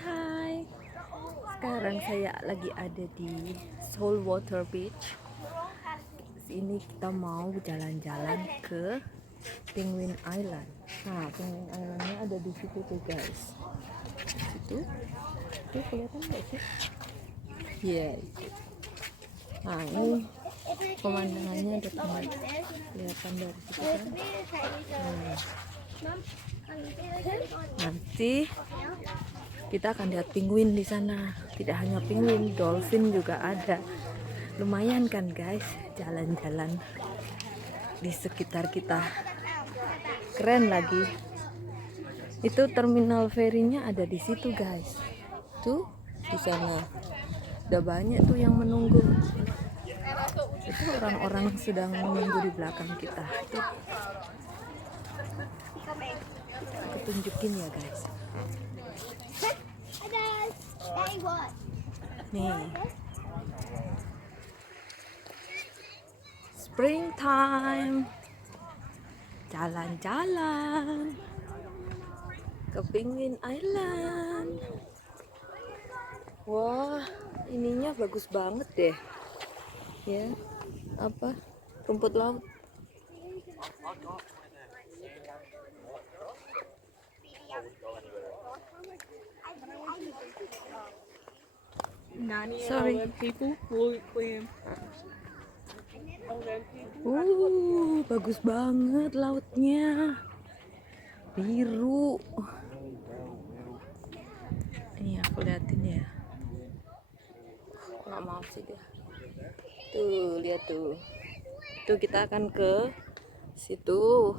Hai. Sekarang saya lagi ada di Saltwater Beach. Sini kita mau jalan-jalan ke Penguin Island. Nah, Penguin Islandnya ada di situ tuh guys. Situ, tuh kelihatan nggak sih? Iya. Itu. Nah ini pemandangannya ada kelihatan dari situ kan. Nanti kita akan lihat penguin di sana. Tidak hanya penguin, dolphin juga ada. Lumayan kan guys, jalan-jalan di sekitar kita. Keren lagi. Itu terminal ferinya ada di situ guys. Tuh di sana. Udah banyak tuh yang menunggu. Itu orang-orang sedang menunggu di belakang kita. Tuh. Aku tunjukin ya guys. Nih. Springtime. Jalan-jalan ke Penguin Island. Wah, ininya bagus banget deh. Ya, apa? Rumput laut. Sorry. Bagus banget lautnya. Biru. Ini aku liatin ya. Nggak mau sih dia. Tuh, lihat tuh. Tuh kita akan ke situ.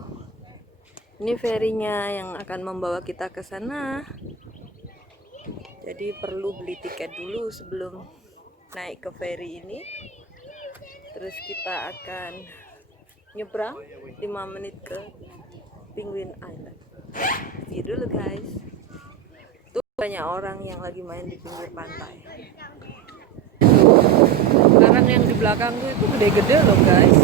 Ini ferinya yang akan membawa kita ke sana. Jadi perlu beli tiket dulu sebelum naik ke feri ini. Terus kita akan nyebrang 5 menit ke Penguin Island. See dulu guys. Tuh banyak orang yang lagi main di pinggir pantai. Karang yang di belakang tuh itu gede-gede loh guys.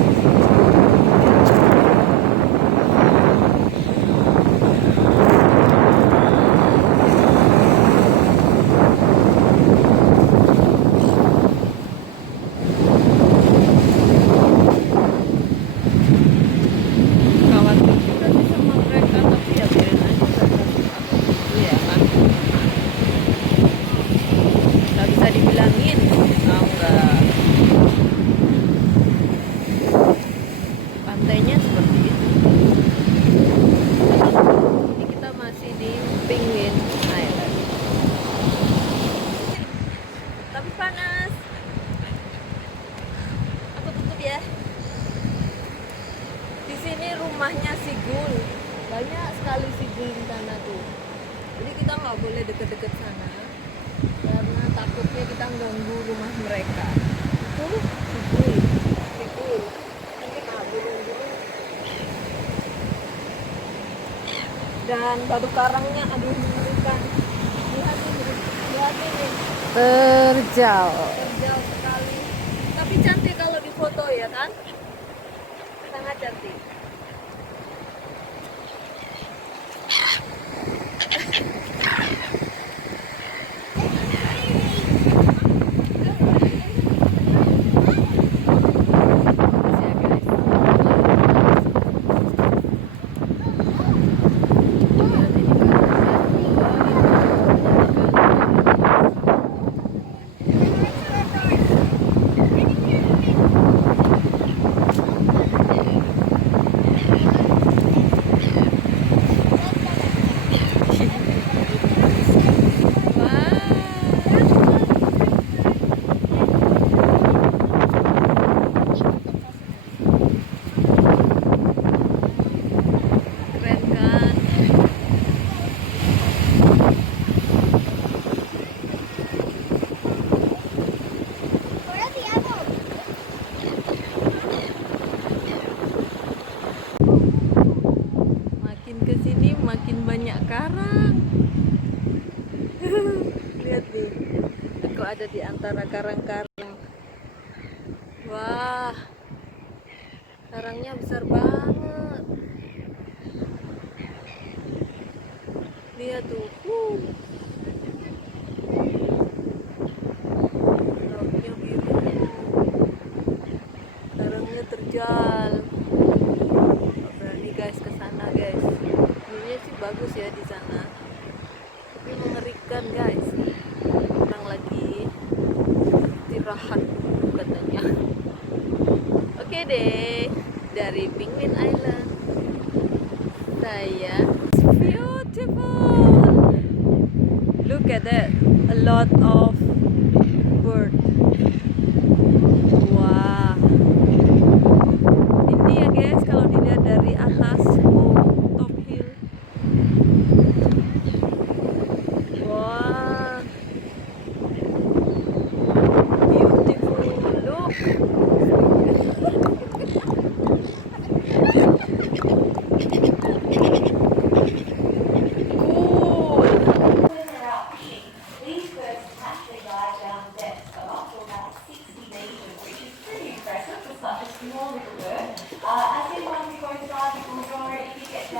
Pantainya seperti itu. Ini kita masih di Penguin Island. Tapi panas. Aku tutup ya. Di sini rumahnya sigul. Banyak sekali sigul di sana tuh. Jadi kita nggak boleh deket-deket sana karena takutnya kita ganggu rumah mereka. Tuh sigul. Sigul. Dan batu karangnya aduh mengerikan. Lihat ini terjal sekali, tapi cantik kalau di foto ya kan, sangat cantik. Kesini makin banyak karang. Lihat nih, aku ada di antara karang-karang. Wah, karangnya besar banget. Lihat tuh. bagus ya di sana. Tapi mengerikan guys. Orang lagi istirahat katanya. Oke deh, dari Penguin Island saya beautiful. Look at that, a lot of bird. Wah, ini ya guys kalau dilihat dari atas, top hill. Wah, beautiful. Look.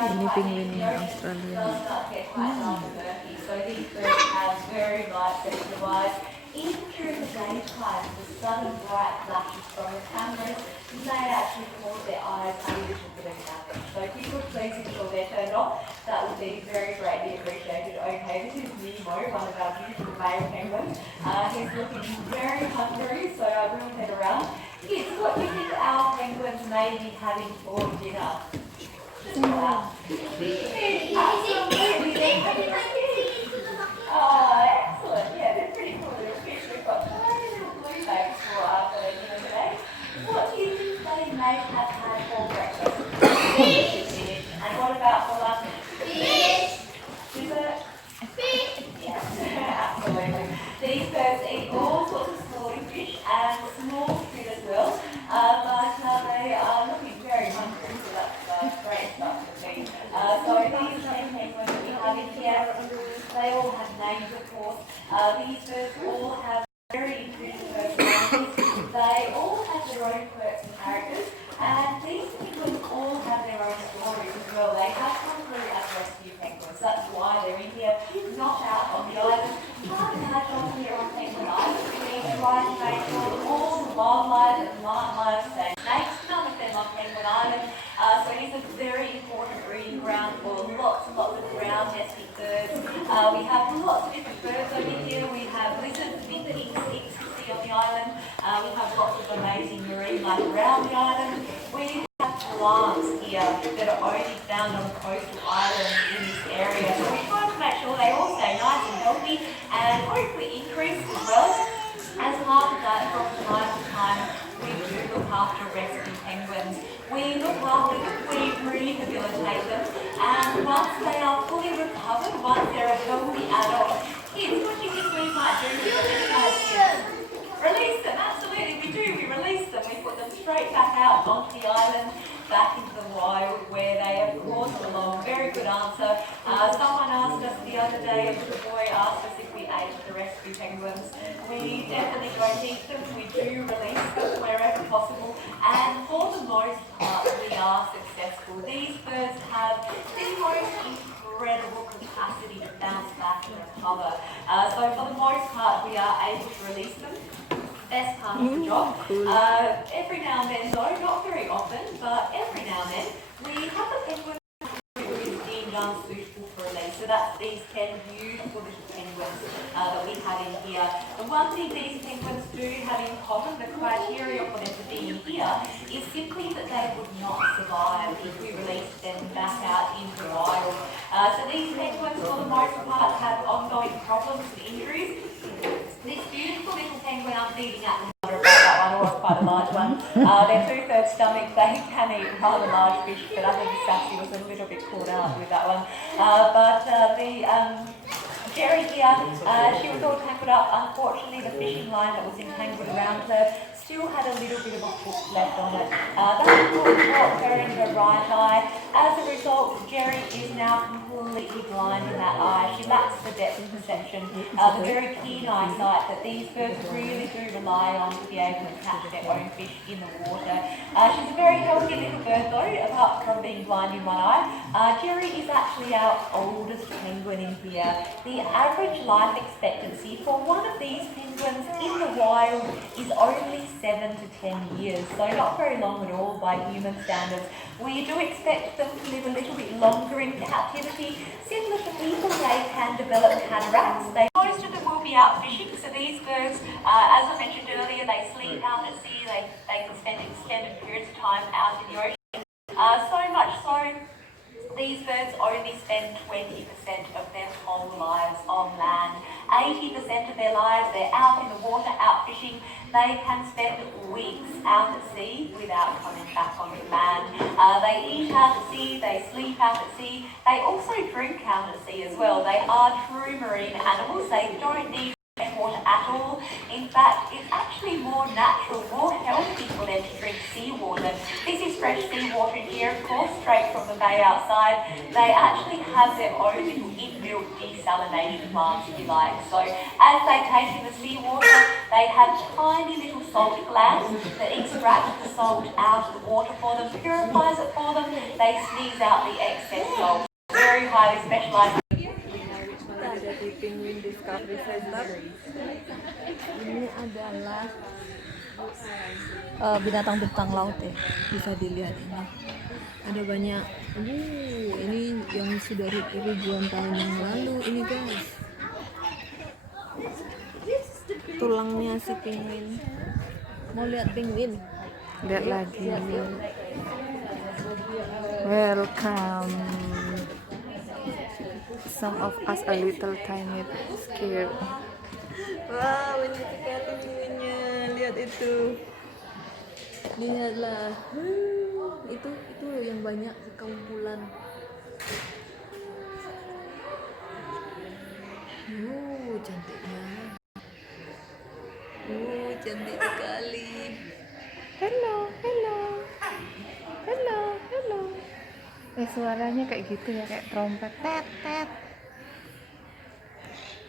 Ini penguin Australia. Even during the daytime, the sudden bright flashes from the cameras may actually cause their eyes unusual for them happen. So if you could please ensure they're turned off, that would be very greatly appreciated. Okay, this is Nemo, one of our beautiful male penguins. He's looking very hungry, so I will head around. Kids, what do you think our penguins may be having for dinner? Wow. Oh, excellent. Yeah, they're pretty cool little fish. We've got tiny little blue bags for our dinner today. What do you think they may have had for breakfast? Fish. And what about for lunch? Fish. Dessert? Fish. Yes, absolutely. These birds eat all sorts of small fish and small food as well. But they are looking very hungry, so that's great stuff to see. So these penguins that we have in here, they all have names, of course. These birds all have very interesting personalities. They all have their own quirks and characters, and these penguins all have their own stories as well. They have come through as rescue penguins. That's why they're in here, not out on the island. But our job here on Penguin Island, we try to make sure that all the wildlife and wildlife stay safe. None of them on Penguin Island. So it is a very important breeding ground for lots and lots of ground nesting birds. We have lots of different birds over here. We have lizards, minks, sticks you see on the island. We have lots of amazing marine life around the island. We have plants here that are only found on coastal islands in this area. So we try to make sure they all stay nice and healthy and hopefully increase as well. As part of that, from time to time, we do look after rescue penguins. We look after them, we rehabilitate them, and once they are fully recovered, once they're a healthy adult, kids, what do you think we might do with them? Release them, absolutely, we do. We release them, we put them straight back out onto the island, back into the wild, where they, of course, belong. Very good answer. Someone asked us the other day, a little boy asked us if we ate the rescue penguins. We definitely don't eat them. We do release them wherever possible, and for the most part, we are successful. These birds have the most incredible capacity to bounce back and recover. So for the most part, we are able to release them. Best part of the job. Every now and then, though, not very often, but every now and then, we have the penguins who is deemed unsuitable for release. So that's these 10 beautiful little penguins that we have in here. The one thing these penguins do have in common, the criteria for them to be in here, is simply that they would not survive if we released them back out into the wild. So these penguins, for the most part, have ongoing problems and injuries. This beautiful little penguin I'm feeding at the water about that one, or quite a large one. Their 2/3 stomach, they can eat rather large fish, but I think Sassy was a little bit caught out with that one. Jerry here, she was all tangled up. Unfortunately, the fishing line that was entangled around her still had a little bit of a hook left on it. That caught her in her right eye. As a result, Jerry is now completely blind in that eye. She lacks the depth of perception, the very keen eyesight that these birds really do rely on to be able to catch their own fish in the water. She's a very healthy little bird though, apart from being blind in one eye. Jerry is actually our oldest penguin in here. The average life expectancy for one of these penguins in the wild is only 7 to 10 years, so not very long at all by human standards. We do expect them to live a little bit longer in captivity. Similar to people, they can develop cataracts. Most of them will be out fishing, so these birds, as I mentioned earlier, they sleep out at sea, they can spend extended periods of time out in the ocean. So much so, these birds only spend 20% of their whole lives on land. 80% of their lives, they're out in the water, out fishing. They can spend weeks out at sea without coming back onto land. They eat out at sea, they sleep out at sea. They also drink out at sea as well. They are true marine animals. They don't need water at all. In fact, it's actually more natural, more healthy for them to drink seawater. This is fresh seawater here, of course, straight from the bay outside. They actually have their own little inbuilt desalination plants, if you like. So as they take in the seawater, they have tiny little salt glands that extract the salt out of the water for them, purifies it for them. They sneeze out the excess salt. Very highly specialized. Ada di Penguin Discovery Center. Ini adalah binatang-binatang laut ya, bisa dilihat ini. Ada banyak. Ini yang sudah ribuan tahun yang lalu ini guys. Tulangnya si penguin. Mau lihat penguin? Lihat lagi. Welcome. Some of us a little tiny scared. Wow, ini sekali penguinnya. Lihat itu. Lihatlah. Itu loh yang banyak sekumpulan. Cantiknya. Cantik sekali. Hello. Suaranya kayak gitu ya, kayak trompet. Tet.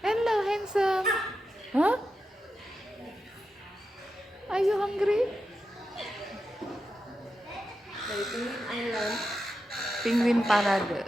Hello, handsome. Huh? Are you hungry? Dari Penguin Island. Penguin Parade.